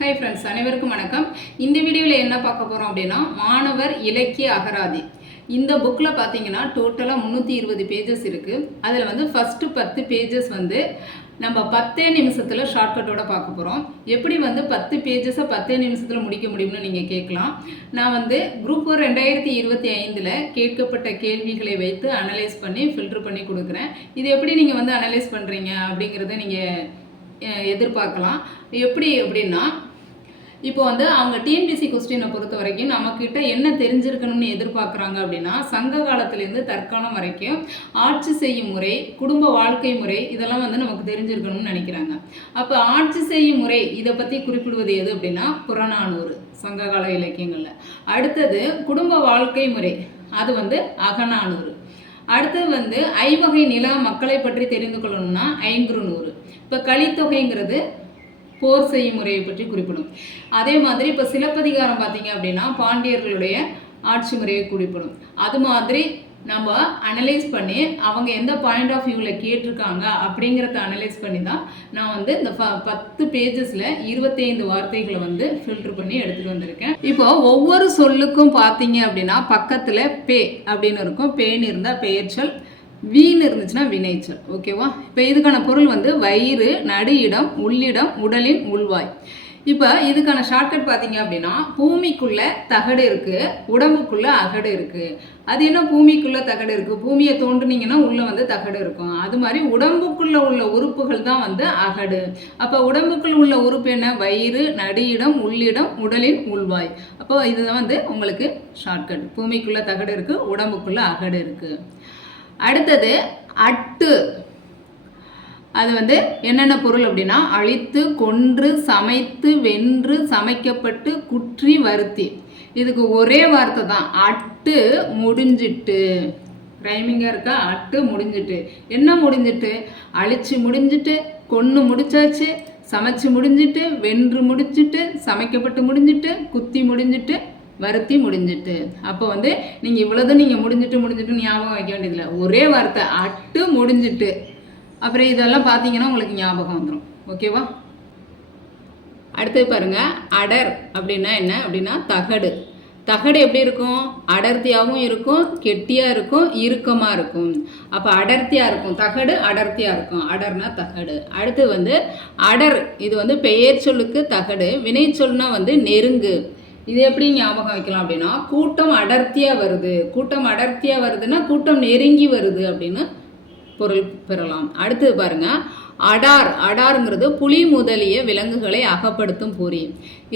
Hi friends, அனைவருக்கும் வணக்கம். இந்த வீடியோவில் என்ன பார்க்க போகிறோம் அப்படின்னா, மாணவர் இலக்கிய அகராதி. இந்த புக்கில் பார்த்தீங்கன்னா டோட்டலாக 320 பேஜஸ் இருக்குது. அதில் வந்து ஃபஸ்ட்டு 10 பேஜஸ் வந்து நம்ம 10 நிமிஷத்தில் ஷார்ட்கட்டோட பார்க்க போகிறோம். எப்படி வந்து 10 பேஜஸை 10 நிமிஷத்தில் முடிக்க முடியும்னு நீங்கள் கேட்கலாம். நான் வந்து குரூப் 4 2025 கேட்கப்பட்ட கேள்விகளை வைத்து அனலைஸ் பண்ணி ஃபில்டர் பண்ணி கொடுக்குறேன். இது எப்படி நீங்கள் வந்து அனலைஸ் பண்ணுறீங்க அப்படிங்கிறத நீங்கள் எதிர்பார்க்கலாம். எப்படி அப்படின்னா, இப்போ வந்து அவங்க டிஎன்பிசி கொஸ்டினை பொறுத்த வரைக்கும் நம்மக்கிட்ட என்ன தெரிஞ்சிருக்கணும்னு எதிர்பார்க்குறாங்க அப்படின்னா, சங்க காலத்திலேருந்து தற்காலம் வரைக்கும் ஆட்சி செய்யும் முறை, குடும்ப வாழ்க்கை முறை, இதெல்லாம் வந்து நமக்கு தெரிஞ்சிருக்கணும்னு நினைக்கிறாங்க. அப்போ ஆட்சி செய்யும் முறை இதை பற்றி குறிப்பிடுவது எது அப்படின்னா, புறநானூறு சங்ககால இலக்கியங்களில். அடுத்தது குடும்ப வாழ்க்கை முறை, அது வந்து அகநானூறு. அடுத்தது வந்து ஐவகை நில மக்களை பற்றி தெரிந்து கொள்ளணும்னா ஐங்குறுநூறு. இப்போ கலித்தொகைங்கிறது போர் செய்யும் முறையை பற்றி குறிப்பிடும். அதே மாதிரி இப்போ சிலப்பதிகாரம் பார்த்தீங்க அப்படின்னா பாண்டியர்களுடைய ஆட்சி முறையை குறிப்பிடும். அது மாதிரி நம்ம அனலைஸ் பண்ணி அவங்க எந்த பாயிண்ட் ஆஃப் வியூவில் கேட்டிருக்காங்க அப்படிங்கிறத அனலைஸ் பண்ணி தான் நான் வந்து இந்த 10 பேஜஸில் 25 வார்த்தைகளை வந்து ஃபில்டர் பண்ணி எடுத்துகிட்டு வந்திருக்கேன். இப்போ ஒவ்வொரு சொல்லுக்கும் பார்த்தீங்க அப்படின்னா பக்கத்தில் பே அப்படின்னு இருக்கும். பேன்னு இருந்தால் பெயர்ச்சொல், வீண் இருந்துச்சுன்னா வினைச்சல். ஓகேவா? இப்போ இதுக்கான பொருள் வந்து வயிறு, நடு இடம், உள்ளிடம், உடலின் உள்வாய். இப்போ இதுக்கான ஷார்ட்கட் பார்த்தீங்க அப்படின்னா, பூமிக்குள்ளே தகடு இருக்குது, உடம்புக்குள்ளே அகடு இருக்குது. அது என்ன பூமிக்குள்ளே தகடு இருக்குது? பூமியை தோண்டுனீங்கன்னா உள்ளே வந்து தகடு இருக்கும். அது மாதிரி உடம்புக்குள்ளே உள்ள உறுப்புகள் தான் வந்து அகடு. அப்போ உடம்புக்குள் உள்ள உறுப்பு என்ன? வயிறு, நடு இடம், உள்ளிடம், உடலின் உள்வாய். அப்போ இதுதான் வந்து உங்களுக்கு ஷார்ட்கட். பூமிக்குள்ளே தகடு இருக்குது, உடம்புக்குள்ளே அகடு இருக்குது. அடுத்தது அட்டு. அது வந்து என்னென்ன பொருள் அப்படின்னா, அழித்து, கொன்று, சமைத்து, வென்று, சமைக்கப்பட்டு, குற்றி, வருத்தி. இதுக்கு ஒரே வார்த்தை தான், அட்டு முடிஞ்சிட்டு. ரைமிங்காக இருக்கா? அட்டு முடிஞ்சிட்டு. என்ன முடிஞ்சிட்டு? அழிச்சு முடிஞ்சிட்டு, கொன்று முடிச்சாச்சு, சமைச்சு முடிஞ்சிட்டு, வென்று முடிஞ்சிட்டு, சமைக்கப்பட்டு முடிஞ்சிட்டு, குத்தி முடிஞ்சிட்டு, வருத்தி முடிஞ்சிட்டு. அப்போ வந்து நீங்கள் இவ்வளோதான் நீங்கள் முடிஞ்சிட்டு ஞாபகம் வைக்க வேண்டியதில்லை. ஒரே வார்த்தை, அட்டு முடிஞ்சிட்டு. அப்புறம் இதெல்லாம் பார்த்தீங்கன்னா உங்களுக்கு ஞாபகம் வந்துடும். ஓகேவா? அடுத்தது பாருங்கள், அடர் அப்படின்னா என்ன அப்படின்னா தகடு. தகடு எப்படி இருக்கும்? அடர்த்தியாகவும் இருக்கும், கெட்டியாக இருக்கும், இறுக்கமாக இருக்கும். அப்போ அடர்த்தியாக இருக்கும் தகடு, அடர்த்தியாக இருக்கும். அடர்னா தகடு. அடுத்து வந்து அடர், இது வந்து பெயர் சொல்லுக்கு தகடு. வினை சொல்னா வந்து நெருங்கு. இது எப்படி ஞாபகம் வைக்கலாம் அப்படின்னா, கூட்டம் அடர்த்தியாக வருது. கூட்டம் அடர்த்தியாக வருதுன்னா கூட்டம் நெருங்கி வருது அப்படின்னு பொருள் பெறலாம். அடுத்தது பாருங்க, அடார். அடாருங்கிறது புலி முதலிய விலங்குகளை அகப்படுத்தும் பொறி.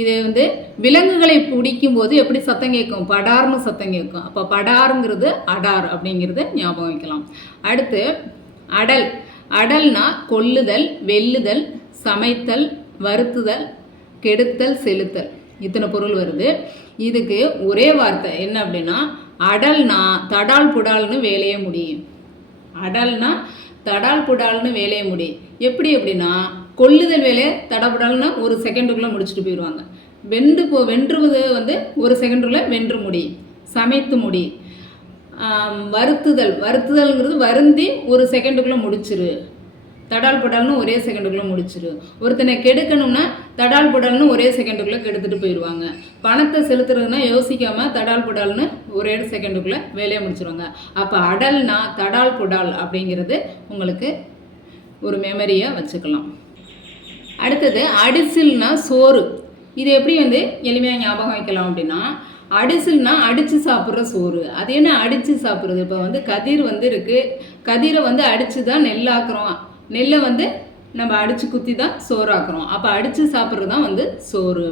இது வந்து விலங்குகளை பிடிக்கும் போது எப்படி சத்தம் கேட்கும்? படார்னு சத்தம் கேட்கும். அப்போ படாருங்கிறது அடார் அப்படிங்கிறது ஞாபகம் வைக்கலாம். அடுத்து அடல். அடல்னா கொல்லுதல், வெல்லுதல், சமைத்தல், வருத்துதல், கெடுத்தல், செலுத்தல். இத்தனை பொருள் வருது. இதுக்கு ஒரே வார்த்தை என்ன அப்படின்னா, அடல்னா தடால் புடால்னு வேலையே முடியும். அடல்னா தடால் புடால்னு வேலையை முடியும். எப்படி அப்படின்னா, கொல்லுதல் வேலையை தடபுடால்னா ஒரு செகண்டுக்குள்ளே முடிச்சுட்டு போயிடுவாங்க. வென்றுவது வந்து ஒரு செகண்டுக்குள்ளே வென்று முடி, சமைத்து முடி. வருத்துதல்ங்கிறது வருந்தி ஒரு செகண்டுக்குள்ளே முடிச்சிரு. தடால் புடால்னு ஒரே செகண்டுக்குள்ளே முடிச்சிரு. ஒருத்தனை கெடுக்கணும்னா தடால் புடால்னு ஒரே செகண்டுக்குள்ளே கெடுத்துட்டு போயிடுவாங்க. பணத்தை செலுத்துறதுன்னா யோசிக்காமல் தடால் புடால்னு ஒரே செகண்டுக்குள்ளே வேலையை முடிச்சிருவாங்க. அப்போ அடல்னா தடால் புடால் அப்படிங்கிறது உங்களுக்கு ஒரு மெமரியாக வச்சுக்கலாம். அடுத்தது அடிசில்னா சோறு. இது எப்படி வந்து எளிமையாக ஞாபகம் வைக்கலாம் அப்படின்னா, அடிசில்னா அடித்து சாப்பிட்ற சோறு. அது என்ன அடித்து சாப்பிட்றது? இப்போ வந்து கதிர் வந்து இருக்குது, கதிரை வந்து அடித்து தான் நெல்லாக்குறோம். நெல்லை வந்து நம்ம அடித்து குத்தி தான் சோறாக்குறோம். அப்போ அடித்து சாப்பிட்றது தான் வந்து சோறு.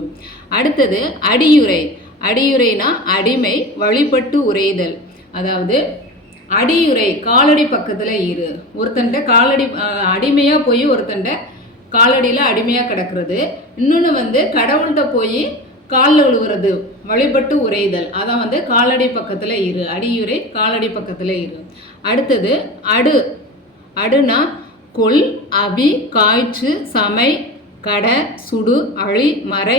அடுத்தது அடியுரை. அடியுரைனா அடிமை, வழிபட்டு உரைதல். அதாவது அடியுரை, காலடி பக்கத்தில் இரு. ஒருத்தன்ட்ட காலடி அடிமையாக போய் ஒருத்தன்ட்ட காலடியில் அடிமையாக கிடக்கிறது. இன்னொன்று வந்து கடவுள்கிட்ட போய் காலில் விழுவுறது, வழிபட்டு உரைதல். அதான் வந்து காலடி பக்கத்தில் இரு. அடியுரை, காலடி பக்கத்தில் இரு. அடுத்தது அடு. அடுனா கொல், அபி, காய்ச்சு, சமை, கட, சுடு, அழி, மறை,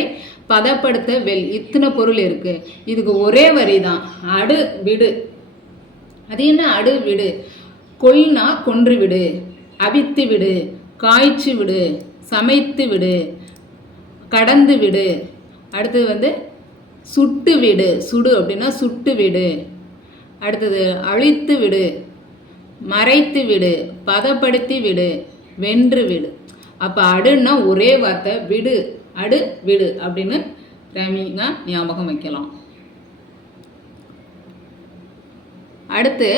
பதப்படுத்த, வெல். இத்தனை பொருள் இருக்குது. இதுக்கு ஒரே வரி தான், அடு விடு. அது என்ன அடு விடு? கொல்னா கொன்று விடு, அபித்து விடு, காய்ச்சி விடு, சமைத்து விடு, கடந்து விடு. அடுத்தது வந்து சுட்டு விடு. சுடு அப்படின்னா சுட்டு விடு. அடுத்தது அழித்து விடு, மறைத்து விடு, பதப்படுத்தி விடு, வென்று விடு. அப்போ அடுன்னா ஒரே வார்த்தை, விடு அடு விடு அப்படின்னு ரைமிங்காக ஞாபகம் வைக்கலாம். அடுத்து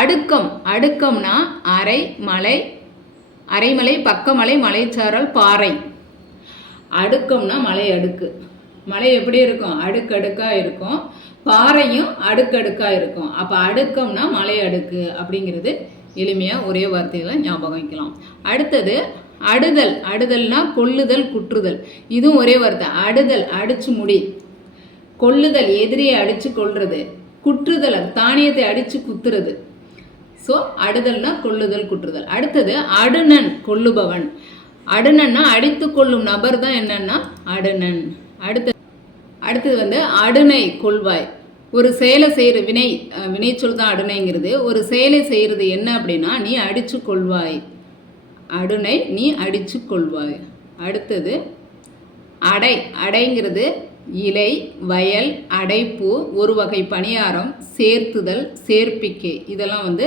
அடுக்கம். அடுக்கம்னா அரை மலை, அரைமலை, பக்கமலை, மலைச்சாரல், பாறை. அடுக்கம்னா மலை அடுக்கு. மலை எப்படி இருக்கும்? அடுக்கடுக்காக இருக்கும். பாறையும் அடுக்கடுக்காக இருக்கும். அப்போ அடுக்கம்னா மலை அடுக்கு அப்படிங்கிறது எளிமையாக ஒரே வார்த்தையில் ஞாபகம் வைக்கலாம். அடுத்தது அடுதல். அடுதல்னா கொல்லுதல், குற்றுதல். இதுவும் ஒரே வார்த்தை. அடுதல் அடிச்சு முடி, கொல்லுதல் எதிரியை அடித்து கொல்றது, குற்றுதல் தானியத்தை அடித்து குத்துறது. ஸோ அடுதல்னா கொல்லுதல், குற்றுதல். அடுத்தது அடுநன், கொல்லுபவன். அடுநன்னா அடித்து கொள்ளும் நபர் தான் என்னன்னா அடுநன். அடுத்தது வந்து அடுனை, கொள்வாய். ஒரு செயலை செய்கிற வினைச்சொல் தான் அடுனைங்கிறது. ஒரு செயலை செய்கிறது என்ன அப்படின்னா நீ அடித்து கொள்வாய். அடுனை, நீ அடித்து கொள்வாய். அடுத்தது அடை. அடைங்கிறது இலை, வயல், அடைப்பு, ஒரு வகை பணியாரம், சேர்த்துதல், சேர்ப்பிக்கை. இதெல்லாம் வந்து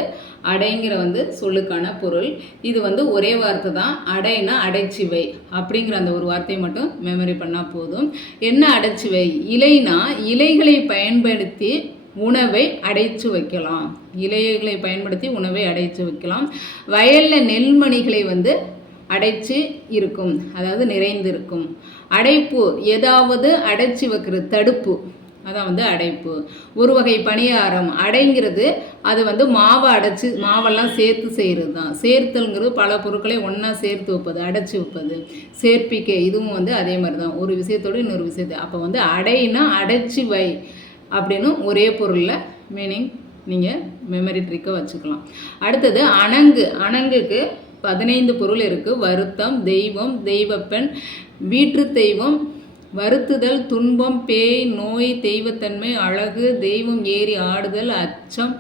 அடைங்கிற வந்து சொல்லுக்கான பொருள். இது வந்து ஒரே வார்த்தை தான். அடைனா அடைச்சிவை அப்படிங்கிற அந்த ஒரு வார்த்தையை மட்டும் மெமரி பண்ணால் போதும். என்ன அடைச்சிவை? இலைனா இலைகளை பயன்படுத்தி உணவை அடைச்சு வைக்கலாம். இலைகளை பயன்படுத்தி உணவை அடைச்சு வைக்கலாம். வயலில் நெல்மணிகளை வந்து அடைச்சு இருக்கும், அதாவது நிறைந்திருக்கும். அடைப்பு ஏதாவது அடைச்சி வைக்கிறது, தடுப்பு, அதான் வந்து அடைப்பு. ஒரு வகை பணியாரம். அடைங்கிறது அது வந்து மாவை அடைச்சி மாவெல்லாம் சேர்த்து செய்கிறது தான். சேர்த்தல்ங்கிறது பல பொருட்களை ஒன்றா சேர்த்து வைப்பது, அடைச்சி வைப்பது. சேர்ப்பிக்கை இதுவும் வந்து அதே மாதிரி தான், ஒரு விஷயத்தோடு இன்னொரு விஷயத்தை. அப்போ வந்து அடைனா அடைச்சி வை அப்படின்னு ஒரே பொருளில் மீனிங் நீங்கள் மெமரி ட்ரிக்கை வச்சுக்கலாம். அடுத்தது அணங்கு. அணங்குக்கு 15 பொருள் இருக்குது. வருத்தம், தெய்வம், தெய்வப்பெண், வீற்று தெய்வம், வருத்துதல், துன்பம், பேய், நோய், தெய்வத்தன்மை, அழகு, தெய்வம் ஏறி ஆடுதல், அச்சம்,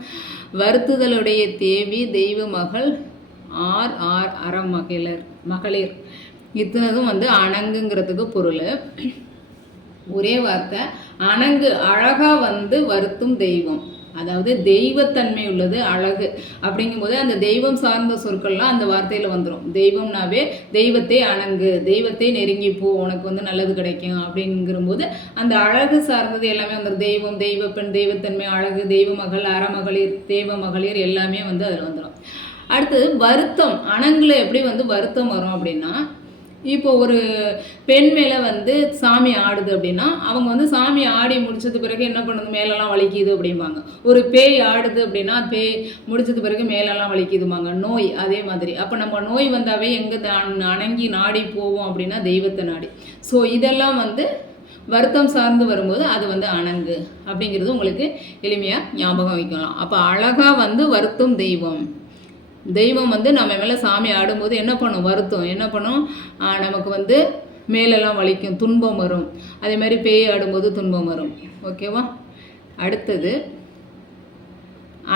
வருத்துதலுடைய தேவி, தெய்வ மகள், மகளிர். இத்தனதும் வந்து அணங்குங்கிறதுக்கு பொருள். ஒரே வார்த்தை. அணங்கு அழகாக வந்து வருத்தும் தெய்வம், அதாவது தெய்வத்தன்மை உள்ளது அழகு. அப்படிங்கும்போது அந்த தெய்வம் சார்ந்த சொற்கள்லாம் அந்த வார்த்தையில் வந்துடும். தெய்வம்னாவே தெய்வத்தை அணங்கு, தெய்வத்தை நெருங்கி போ, உனக்கு வந்து நல்லது கிடைக்கும் அப்படிங்கிறபோது அந்த அழகு சார்ந்தது எல்லாமே வந்துடும். தெய்வம், தெய்வப்பெண், தெய்வத்தன்மை, அழகு, தெய்வ மகள், அறமகளிர், தெய்வ மகளிர் எல்லாமே வந்து அதில் வந்துடும். அடுத்தது வருத்தம். அணங்குல எப்படி வந்து வருத்தம் வரும் அப்படின்னா, இப்போ ஒரு பெண் மேலே வந்து சாமி ஆடுது அப்படின்னா அவங்க வந்து சாமி ஆடி முடிச்சது பிறகு என்ன பண்ணுது, மேலெல்லாம் வலிக்குது அப்படிம்பாங்க. ஒரு பேய் ஆடுது அப்படின்னா பேய் முடிச்சது பிறகு மேலெல்லாம் வலிக்குதுமாங்க. நோய் அதே மாதிரி. அப்போ நம்ம நோய் வந்தாவே எங்கே அணங்கி நாடி போவோம் அப்படின்னா தெய்வத்தை நாடி. ஸோ இதெல்லாம் வந்து வருத்தம் சார்ந்து வரும்போது அது வந்து அணங்கு அப்படிங்கிறது உங்களுக்கு எளிமையாக ஞாபகம் வைக்கலாம். அப்போ அழகாக வந்து வருத்தும் தெய்வம். தெய்வம் வந்து நம்ம மேலே சாமி ஆடும்போது என்ன பண்ணும், வருத்தம் என்ன பண்ணும், நமக்கு வந்து மேலெல்லாம் வலிக்கும், துன்பம் வரும். அதே மாதிரி பேய் ஆடும்போது துன்பம் வரும். ஓகேவா? அடுத்தது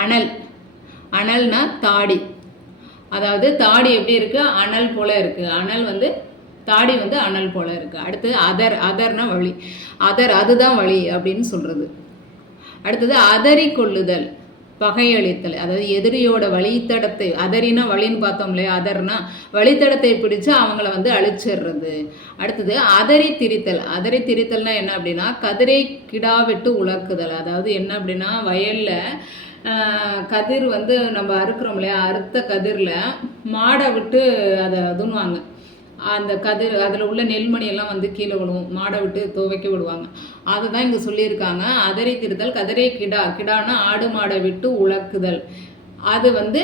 அனல். அனல்னா தாடி. அதாவது தாடி எப்படி இருக்குது, அனல் போல் இருக்குது. அனல் வந்து தாடி வந்து அனல் போல் இருக்குது. அடுத்தது அதர். அதர்னா வழி. அதர் அதுதான் வழி அப்படின்னு சொல்கிறது. அடுத்தது அதறி கொள்ளுதல், பகையளித்தல். அதாவது எதிரியோட வழித்தடத்தை, அதறினா வழின்னு பார்த்தோம் இல்லையா, அதர்னா வழித்தடத்தை பிடிச்சு அவங்கள வந்து அழிச்சிடுறது. அடுத்தது அதறி திரித்தல். அதறி திரித்தல்னா என்ன அப்படின்னா கதிரை கிடா விட்டு உலர்க்குதல். அதாவது என்ன அப்படின்னா வயலில் கதிர் வந்து நம்ம அறுக்கிறோம் இல்லையா, அறுத்த கதிரில் மாடை விட்டு அதை துணுவாங்க. அந்த கதிர் அதில் உள்ள நெல்மணியெல்லாம் வந்து கீழே விடுவோம், மாடை விட்டு துவைக்க விடுவாங்க. அதை தான் இங்கே சொல்லியிருக்காங்க. அதரை திருத்தல், கதிரை கிடானா ஆடு மாடை விட்டு உலக்குதல். அது வந்து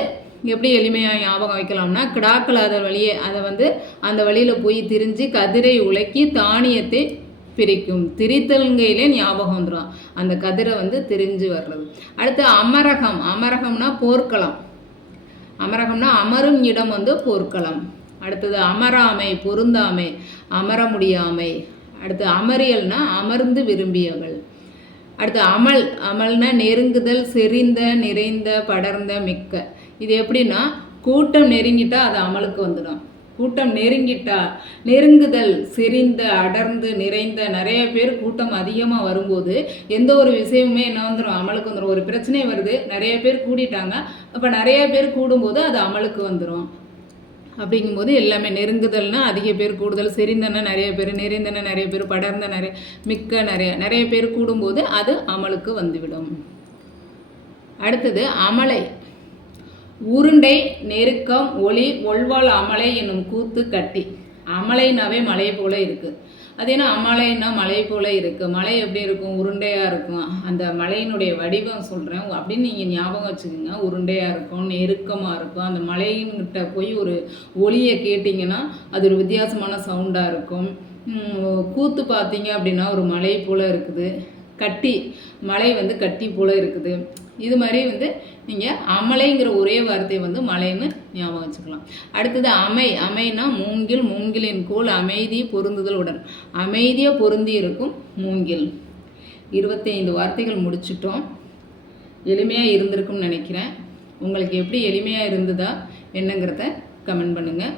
எப்படி எளிமையாக ஞாபகம் வைக்கலாம்னா கிடாக்கள் அதை வந்து அந்த வழியில் போய் திரிஞ்சு கதிரை உலக்கி தானியத்தை பிரிக்கும். திரித்தல்கையிலே ஞாபகம் வந்துடும், அந்த கதிரை வந்து திரிஞ்சு வர்றது. அடுத்து அமரகம். அமரகம்னா போர்க்களம். அமரகம்னா அமரும் இடம் வந்து போர்க்களம். அடுத்தது அமராமை, பொருந்தாமை, அமர முடியாமை. அடுத்து அமரியல்னா அமர்ந்து விரும்பியவள். அடுத்து அமல். அமல்னா நெருங்குதல், செறிந்த, நிறைந்த, படர்ந்த, மிக்க. இது எப்படின்னா கூட்டம் நெருங்கிட்டா அது அமலுக்கு வந்துடும். கூட்டம் நெருங்கிட்டா, நெருங்குதல், செறிந்த, அடர்ந்து, நிறைந்த, நிறைய பேர் கூட்டம் அதிகமாக வரும்போது எந்த ஒரு விஷயமுமே என்ன வந்துடும், அமலுக்கு வந்துடும். ஒரு பிரச்சனை வருது, நிறைய பேர் கூடிட்டாங்க, அப்போ நிறைய பேர் கூடும்போது அது அமலுக்கு வந்துடும். அப்படிங்கும்போது எல்லாமே நெருங்குதல்னா அதிக பேர் கூடுதல், செறிந்தன நிறைய பேர், நிறைந்தன நிறைய பேர், படர்ந்த நிறைய பேர் கூடும்போது அது அமலுக்கு வந்துவிடும். அடுத்தது அமலை. உருண்டை, நெருக்கம், ஒளி, ஒள்வாள் அமலை என்னும் கூத்து கட்டி. அமலைனாவே மலை போல இருக்குது. அது என்ன அமலைன்னா மலை போல இருக்குது. மலை எப்படி இருக்கும்? உருண்டையாக இருக்கும். அந்த மலையினுடைய வடிவம் சொல்கிறேன் அப்படின்னு நீங்கள் ஞாபகம் வச்சுக்கோங்க. உருண்டையாக இருக்கும், நெருக்கமாக இருக்கும். அந்த மலையின்கிட்ட போய் ஒரு ஒளியை கேட்டிங்கன்னா அது ஒரு வித்தியாசமான சவுண்டாக இருக்கும். கூத்து பார்த்தீங்க அப்படின்னா ஒரு மலை போல் இருக்குது. கட்டி, மலை வந்து கட்டி போல் இருக்குது. இது மாதிரி வந்து நீங்கள் அமலைங்கிற ஒரே வார்த்தையை வந்து மலைன்னு ஞாபகம் வச்சுக்கலாம். அடுத்தது அமை. அமைனா மூங்கில், மூங்கிலின் கோல், அமைதி பொருந்துதல் உடன். அமைதியாக பொருந்தி இருக்கும் மூங்கில். 25 வார்த்தைகள் முடிச்சிட்டோம். எளிமையாக இருந்திருக்கும்னு நினைக்கிறேன். உங்களுக்கு எப்படி எளிமையாக இருந்ததா என்னங்கிறத கமெண்ட் பண்ணுங்கள்.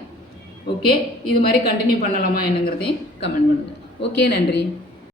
ஓகே, இது மாதிரி கண்டினியூ பண்ணலாமா என்னங்கிறதையும் கமெண்ட் பண்ணுங்கள். ஓகே, நன்றி.